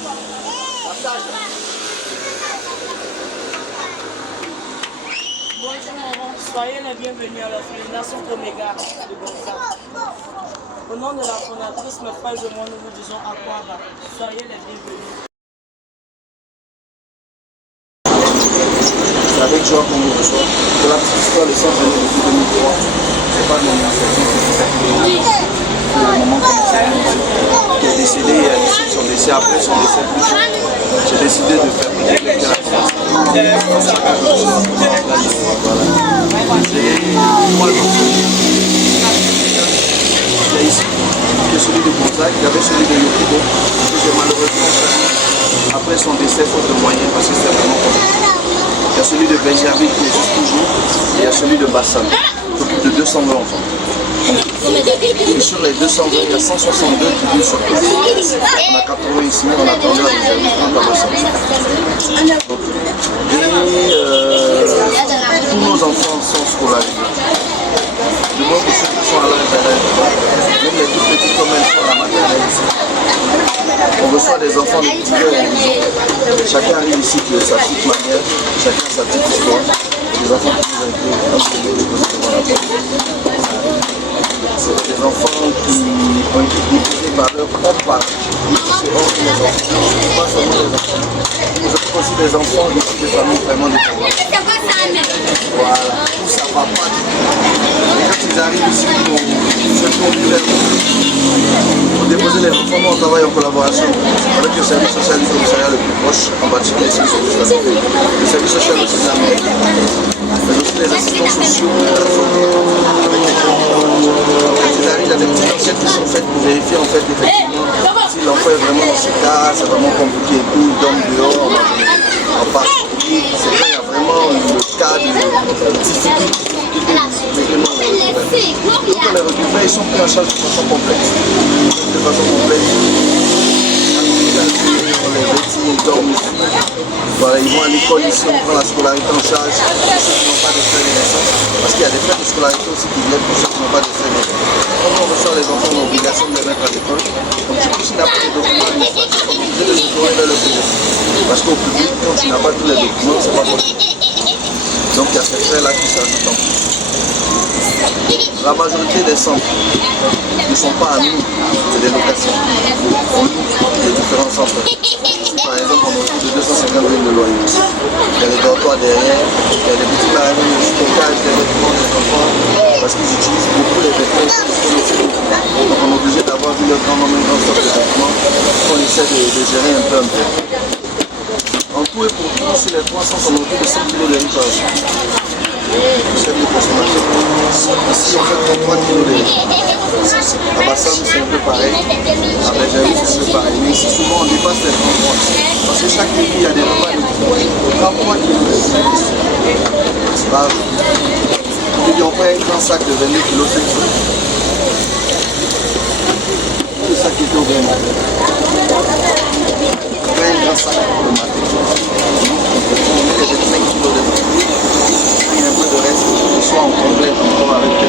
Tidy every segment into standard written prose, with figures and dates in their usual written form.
Bonjour, soyez les bienvenus à la Fédération Omega de Gonzague. Au nom de la fondatrice, mes frères et moi, nous vous disons à quoi va. Soyez les bienvenus. C'est avec joie qu'on vous reçoit. De la petite histoire, le centre est depuis 2003. C'est pas mon initiative. C'est le moment qui est décédé, il y a ici son décès, après son décès plutôt. J'ai décidé de faire une déclaration. Et moi, il y a ici il y a celui de Gonzague, il y avait celui de Yokiko, que j'ai malheureusement fait après son décès faute de moyens parce que c'était vraiment compliqué. Il y a celui de Benjamin qui existe toujours et il y a celui de Bassam, qui occupe de 220 enfants. Et sur les 220, il y a 162 qui vivent sur place. On a 80 ici, on a 30 à Bassam. Et tous nos enfants sont scolarisés. Du moins pour ceux qui sont à la maternelle, même les tout petits comme elles sont à la maternelle ici. On reçoit des enfants de plusieurs religions. Chacun arrive ici de sa petite manière, chacun a sa petite histoire. Les enfants qui nous incluent, c'est des enfants qui ont été déposés par leur propre parents. C'est hors de les enfants. Pas seulement les enfants. Nous avons aussi des enfants de familles vraiment différentes. Voilà, tout ça va pas. Et quand ils arrivent ici, ils se tournent vers nous. Pour déposer les enfants, nous on travaille en collaboration avec le service social du commissariat le plus proche, en particulier ici sur le service social de ces amis. Mais aussi les assistants sociaux de la zone. Quand ils arrivent, il y a des petites enquêtes qui sont faites pour vérifier en fait effectivement si l'enfant est vraiment dans ce cas, c'est vraiment compliqué et tout, il dorme dehors, en particulier, c'est vrai, il y a vraiment le cas de difficulté. Donc on les récupère, ils sont pris en charge de façon complète. De façon complète. Ils dorment ici. Voilà, ils vont à l'école ici, on prend la scolarité en charge. Ceux qui n'ont pas de frais de naissance, parce qu'il y a des frais de scolarité aussi qui viennent pour ceux qui n'ont pas de frais de naissance. Quand on reçoit les enfants, on a l'obligation de les mettre à l'école. Donc du coup, s'il n'a pas de documents administratifs, on est obligé de se tourner vers le privé. Parce qu'au public, quand tu n'as pas tous les documents, c'est pas possible. Donc il y a ces frais-là qui s'ajoutent en plus. La majorité des centres ne sont pas à nous, c'est des locations. On loue les différents centres. Par exemple, on a plus de 250 000 de loyer. Il y a les dortoirs derrière, il y a des petits magasins de stockage des vêtements des enfants, parce qu'ils utilisent beaucoup les vêtements. Donc on est obligé d'avoir vu le grand nombre de stock de vêtements qu'on essaie de gérer un peu. En tout et pour tout, sur les 300, on a autour de 100 kg de riz par jour. C'est de consommation. Ici, on fait 33 kg de riz. À Bassam, c'est un peu pareil. À Benjamin, c'est un peu pareil. Mais ici, souvent, on dépasse les 33. Parce que chaque pays, il y a des repas de 33 kg de riz. C'est pas. Et puis, on prend un grand sac de 22 kg, c'est tout. Le sac est au grain. On prend un grand sac de matin. On met les 25 kg de riz. Il y a un peu de reste, soit en complet encore avec des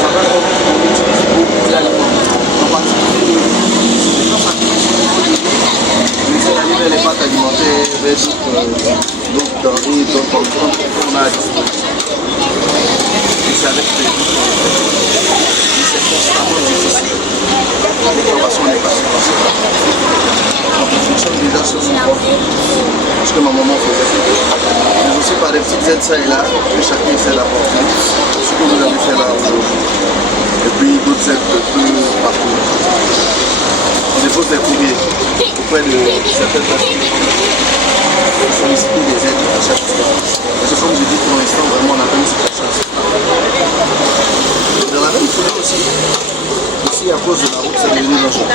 ça va qu'on utilise beaucoup d'aliments. En particulier, quand ça commence on essaie d'aller vers les pâtes alimentaires, vers d'autres denrées, d'autres produits qu'on a à disposition. Et c'est avec des c'est constamment difficile. L'information n'est pas suffisante. Donc on fonctionne déjà sur son propre, parce que ma maman faisait ça. Mais aussi par des petites aides ça et là, que chacun essaie d'apporter, ce que vous avez fait là aujourd'hui. Et puis d'autres aides de peu partout. On dépose des courriers auprès de certaines personnes qui sollicitent des aides à chaque fois. Parce que comme je dis pour l'instant, vraiment on a pas une situation assez grave. Dans la même foulée aussi, ici à cause de la route, c'est devenu dangereux.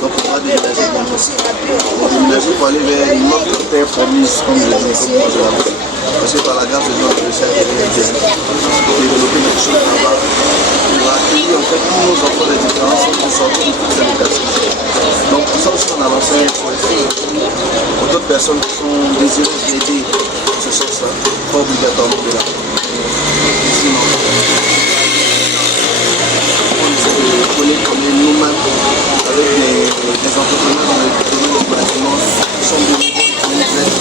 Donc on va déménager dans le site. On va déménager pour aller vers une autre terre promise, comme je l'appelle. Parce que par la grâce de Dieu, le ciel est bien. Pour développer quelque chose là-bas. On va accueillir en fait tous nos enfants des différents centres pour sortir de toutes ces locations. Donc pour ça aussi on a lancé un FOFI pour d'autres personnes qui sont désireuses d'aider dans ce sens-là, pas obligatoirement de là. Sinon, on essaie de connaître comme entrepreneurs dans le domaine du bâtiment qui sont bénévoles pour nous aider.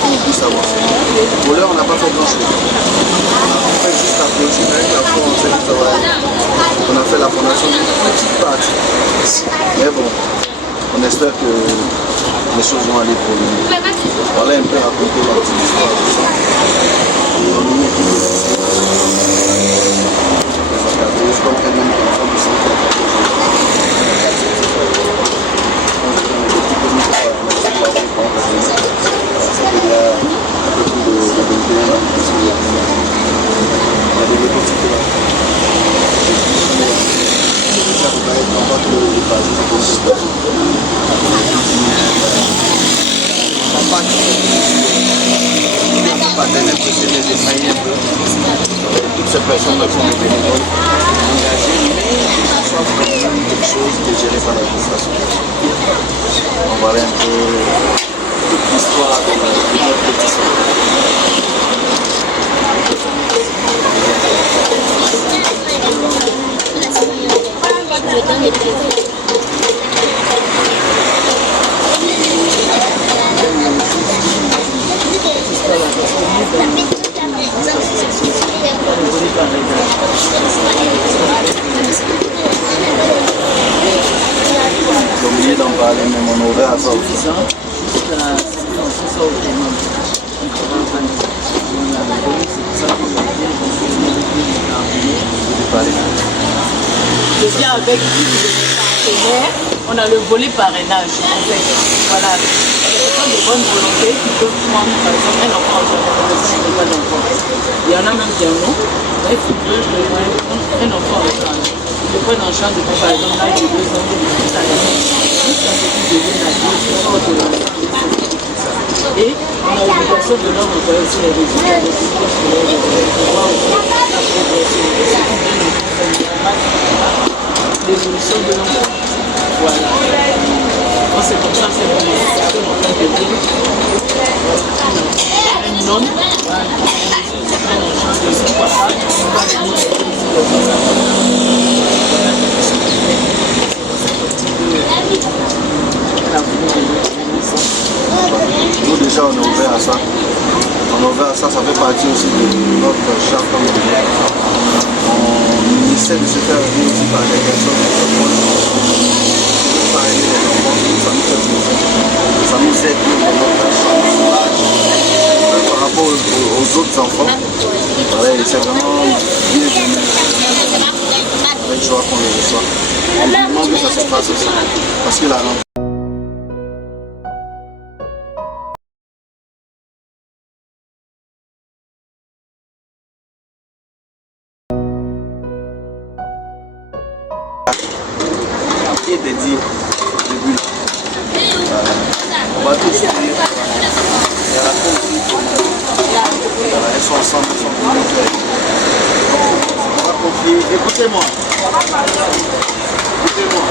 Pour plus avancer. Pour l'heure, on n'a pas fait grand-chose. On a fait juste la clôture, mais après on sait que ça va. On a fait la fondation d'une petite partie. Mais bon, on espère que les choses vont aller pour nous. Voilà un peu raconter la petite histoire de ça. Toutes ces personnes-là sont des bénévoles engagés, mais ils sont quand même quelque chose qui est géré par l'administration. On va aller un peu toute l'histoire de notre petit j'ai oublié d'en parler, mais on a ouvert à ça aussi. Je viens avec partenaires, on a le volet parrainage en fait. Voilà, il y a des gens de bonne volonté qui peuvent prendre par exemple un enfant en ne pas d'enfant. Il y en a même qui en ont, mais qui peuvent prendre un enfant en charge. Ils le prennent en charge depuis par exemple l'âge de 2 ans, jusqu'à ce qu'ils deviennent adultes, ils sortent de l'enfant. Et on a l'obligation de leur envoyer aussi les résultats de pouvoir aussi la progression. L'évolution de l'homme. Voilà. Moi, c'est comme ça, c'est mon éducation en tant que ville. Un homme, qui prend en charge de son papa, nous déjà on est ouvert à ça. On est ouvert à ça, ça fait partie aussi de notre charte comme on essaie de se faire aider aussi par des personnes qui sont proches. Par aider les enfants, ça nous fait plaisir. Ça nous aide dans notre chance. Par rapport aux autres enfants, ouais, c'est vraiment bienvenu. Avec joie qu'on les reçoit. On demande que ça se fasse aussi. Parce que la langue. Est dédié au début. On va tous prier. Il y a la confiance. Elles sont ensemble, elles sont connectées. On va confier. Écoutez-moi. Écoutez-moi.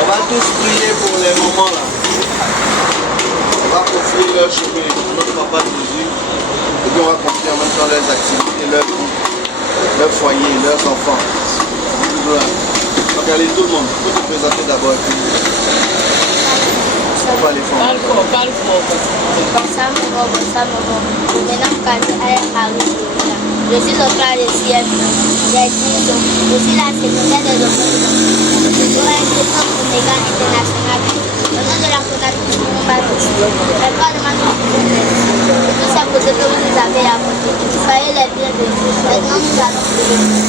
On va tous prier pour les moments là. On va confier leur chemin à notre papa Jésus. Et puis on va confier en même temps leurs activités, leur vie, leur foyer, leurs enfants. Donc allez tout le monde, il faut te présenter d'abord. On va aller faire. Parle fort. Je suis au plan de ciel. J'ai 10 ans. Je suis la secrétaire des enfants. Pour un centre Omega International. Au nom de la fondation du Baptiste. Le corps de ma et tous ces côtés que vous nous avez apportés. Soyez les bienvenus. Maintenant nous allons prier.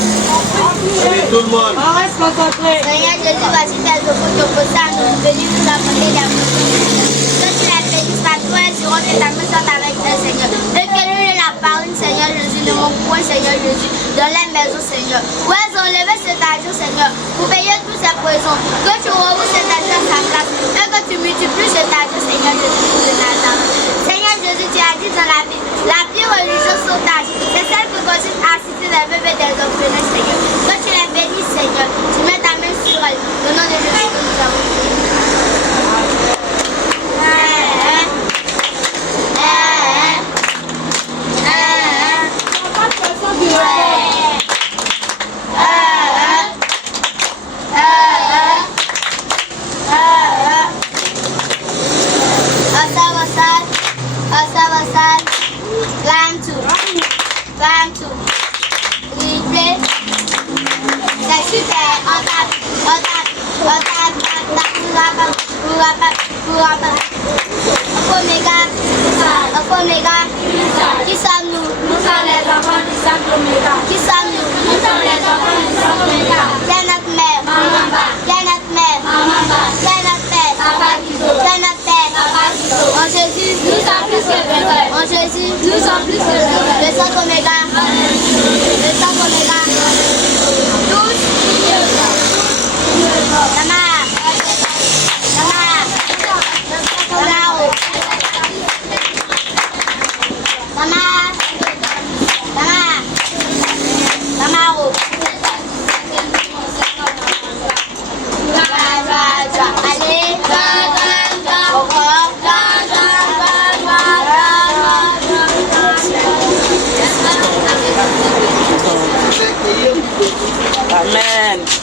Allez tout le monde. On reste concentré. Seigneur Jésus, voici tes offres qui opposées à nous. Venus nous apporter des que tu les bénisses par toi et durant que ta main soit avec eux, Seigneur. Et que nous la parole, Seigneur Jésus, de mon coin, Seigneur Jésus, dans les maisons, Seigneur. Où elles ont levé cet argent, Seigneur, pour payer tous ces poisons. Que tu revois cet argent à sa place et que tu multiplies cet argent, Seigneur Jésus, de Nazareth. Seigneur Jésus, tu as dit dans la Bible, la vie religieuse sautage, c'est celle qui consiste à assister les veuves et des orphelins, Seigneur. Que tu les bénisses, Seigneur, tu mets ta main sur elles. Au nom de Jésus, que nous avons prié. Wassan, climb to, replay. C'est super, on tape, Oméga, qui sommes-nous? Nous sommes les enfants du centre Oméga. Qui sommes-nous? Nous sommes les enfants du centre Oméga. Quelle est notre mère? Mamamba. Quelle est notre mère? Mamamba. Quelle est notre père? Papa Kizo. Quel est notre père? Papa Kizo. En Jésus, nous sommes plus que vainqueurs. En Jésus, nous sommes plus que vainqueurs. Le centre Oméga. Le centre Oméga. Tous. Amen.